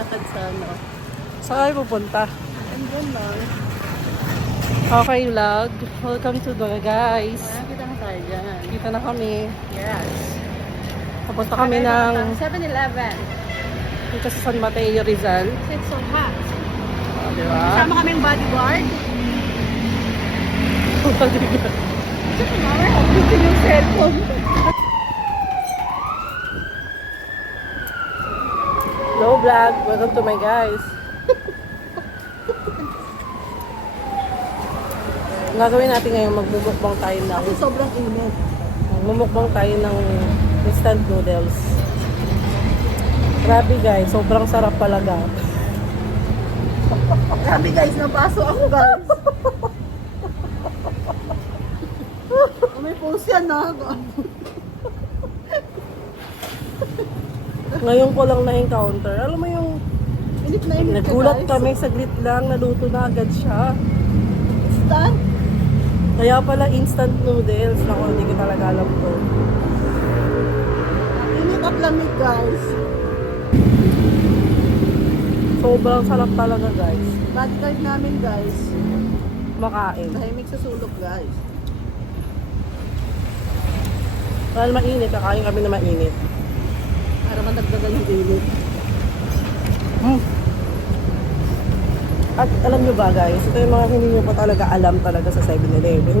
lakad sa ano. Saan kayo pupunta? Andun lang. Okay, vlog. Welcome to the guys. Kita na tayo dyan. Kita na kami. Yes. Papunta kami ng 7-Eleven. dito sa San Mateo, Rizal. It's so hot. Diba? Kasama kaming bodyguard. Kasi mama, hapusin yung cellphone. Hello vlog. Welcome to my guys. Ang gagawin natin ngayon, magmumukbang tayo ng Kasi sobrang init. magmumukbang tayo ng instant noodles. Grabe guys, sobrang sarap talaga. Grabe guys, nabaso ako guys. May post yan na. Ngayon ko lang na-encounter. Alam mo yung Init na init ka nagulat guys. kami, saglit lang, naluto na agad siya. Instant. Kaya pala instant noodles. Naku, hindi ko talaga alam to. Init at lamig guys. Sobrang sarap talaga guys. Bodyguard namin guys. Makain. Tahimik sa sulok guys. Dahil mainit, kakain kami na mainit. Para madagdagan yung init. At alam nyo ba guys, ito yung mga hindi nyo pa talaga alam talaga sa 7-Eleven.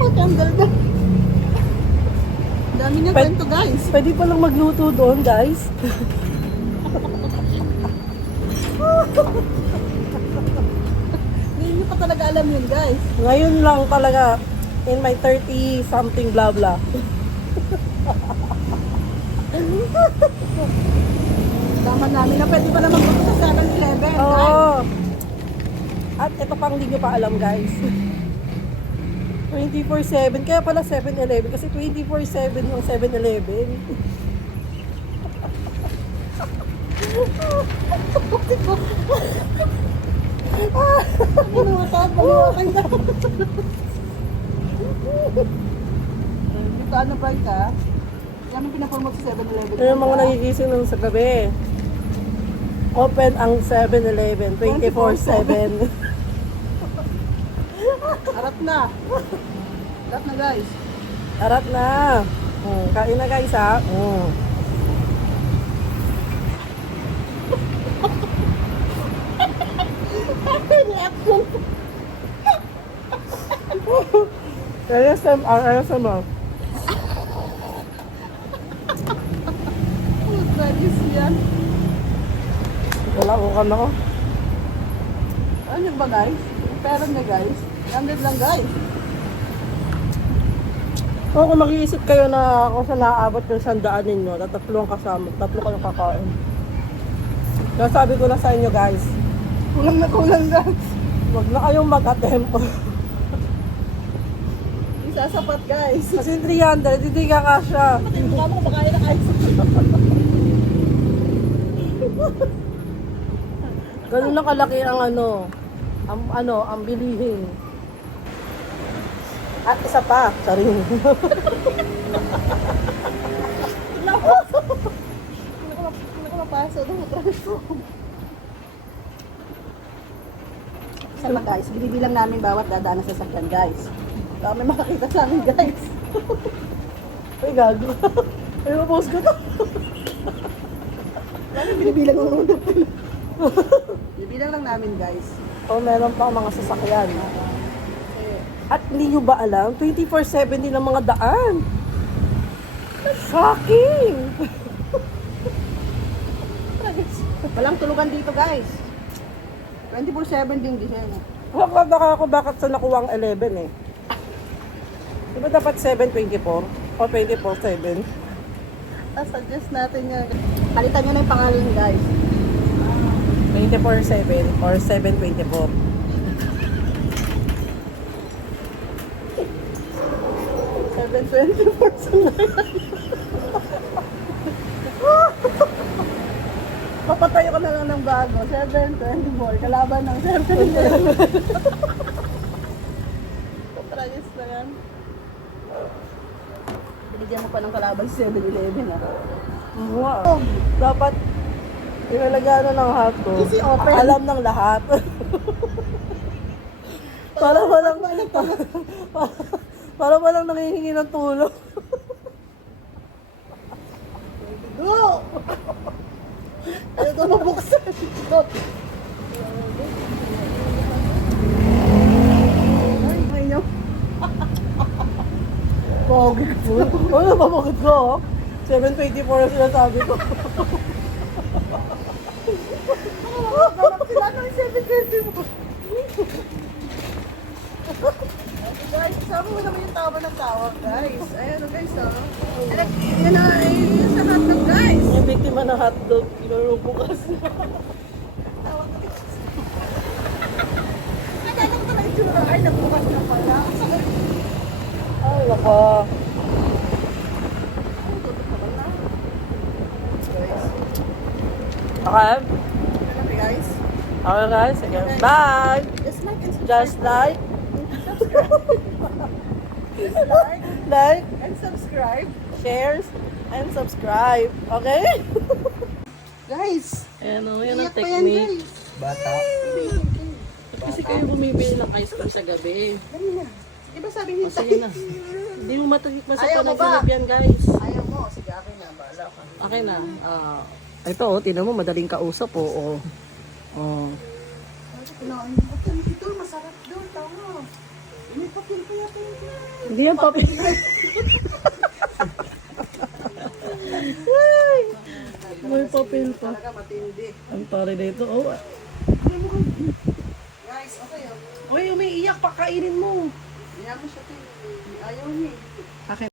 Oh, tanggal na. Dami niya Pwede- kwento guys. Pwede palang magluto doon guys. Hindi niyo pa talaga alam yun guys. Ngayon lang talaga, in my 30 something blah blah. Tama namin na pwede pa naman pumunta sa 7-Eleven. Oo. At ito pang hindi nyo pa alam guys. 24/7, kaya pala 7-Eleven kasi 24/7 yung 7-Eleven. Ano mga tapang na. Dito ano ba ka? Yan ang pinapromote sa 7-Eleven. Ito yung mga nagigising ng sa gabi. Open ang 7-Eleven 24/7. Harap na. Harap na guys. Arat na. Kain na guys ha. ASMR. Oh, guys yan. Wala ko ka na ko. Ano ba guys? Pera niya guys. 100 lang guys. O kung mag-iisip kayo na kung saan naaabot yung sandaan ninyo, na tatlo ang kasama, tatlo kayong kakain. Kaya sabi ko na sa inyo guys, Kulang na kulang guys. huwag na kayong mag-attempt. Isa sapat guys. Kasi 300, hindi ka kasha. Pati yung mukha mo kumakain na guys. Ganun na kalaki ang ang bilihin. At isa pa, sorry. Hindi ko mapasok. Sama guys, binibilang namin bawat dadaan na sasakyan guys. Baka may makakita sa amin guys. Ay, gago. Ay, mapost ko to. Lalo binibilang ang ulo. Binibilang lang namin guys. O, meron pa mga sasakyan. At hindi nyo ba alam, 24/7 din ang mga daan. Shocking! Walang tulugan dito guys. 24/7 din diyan. Baka ako bakit sa nakuha ang 11 eh. Diba dapat 7/24 o 24/7? Suggest natin yan. Palitan nyo na yung pangalan guys. 24/7 or 7/24. 7/24 sa Papatayo ko na lang ng bago. 7/24. Kalaban ng 7/11. Patrayos na yan. Binigyan mo pa ng kalaban sa 7-Eleven ah. Wow. Dapat Nilalagyan na ng hotdog. Easy open. Alam ng lahat. para walang para walang nangihingi ng tulong. Go! Ayaw ko mabuksan. Ay, nyo. Pogi ko. Ano ba bakit ko? 724 na sinasabi ko. Ganap sila ng 720 mo. Guys, kasama mo naman yung tawa ng tawa, guys. Ayan o, guys, oh. Yan na, yun sa hotdog, guys. Yung biktima ng hotdog, inurubukas. Akala ko na itsura. Ay, nagbukas na pala. Ay, naka. Okay? Okay, guys. Okay guys, sige. Bye! Just like and Just like, like like, and subscribe. shares, and subscribe. Okay? Guys, Ayan o, yan ang iyak pa yan, technique. guys. Bata. Kasi kayo bumibili ng ice cream sa gabi. Dali na. Di ba sabi ni O sige na. Hindi mo matatikman sa Ayaw mo ba? panaginip yan guys. Ayaw mo. Sige, akin na. Bahala ka. Okay na. Ito oh, tinan mo, madaling kausap oh. Oh. Kinain mo. Ito, masarap doon. Tama. May papel pa yata yun. Hindi yan papel. Ay, may papel pa. Talaga matindi. Ang pare dito. Oh. Guys, okay. Uy, umiiyak, pakainin mo. Ayaw mo siya. Ayaw niya.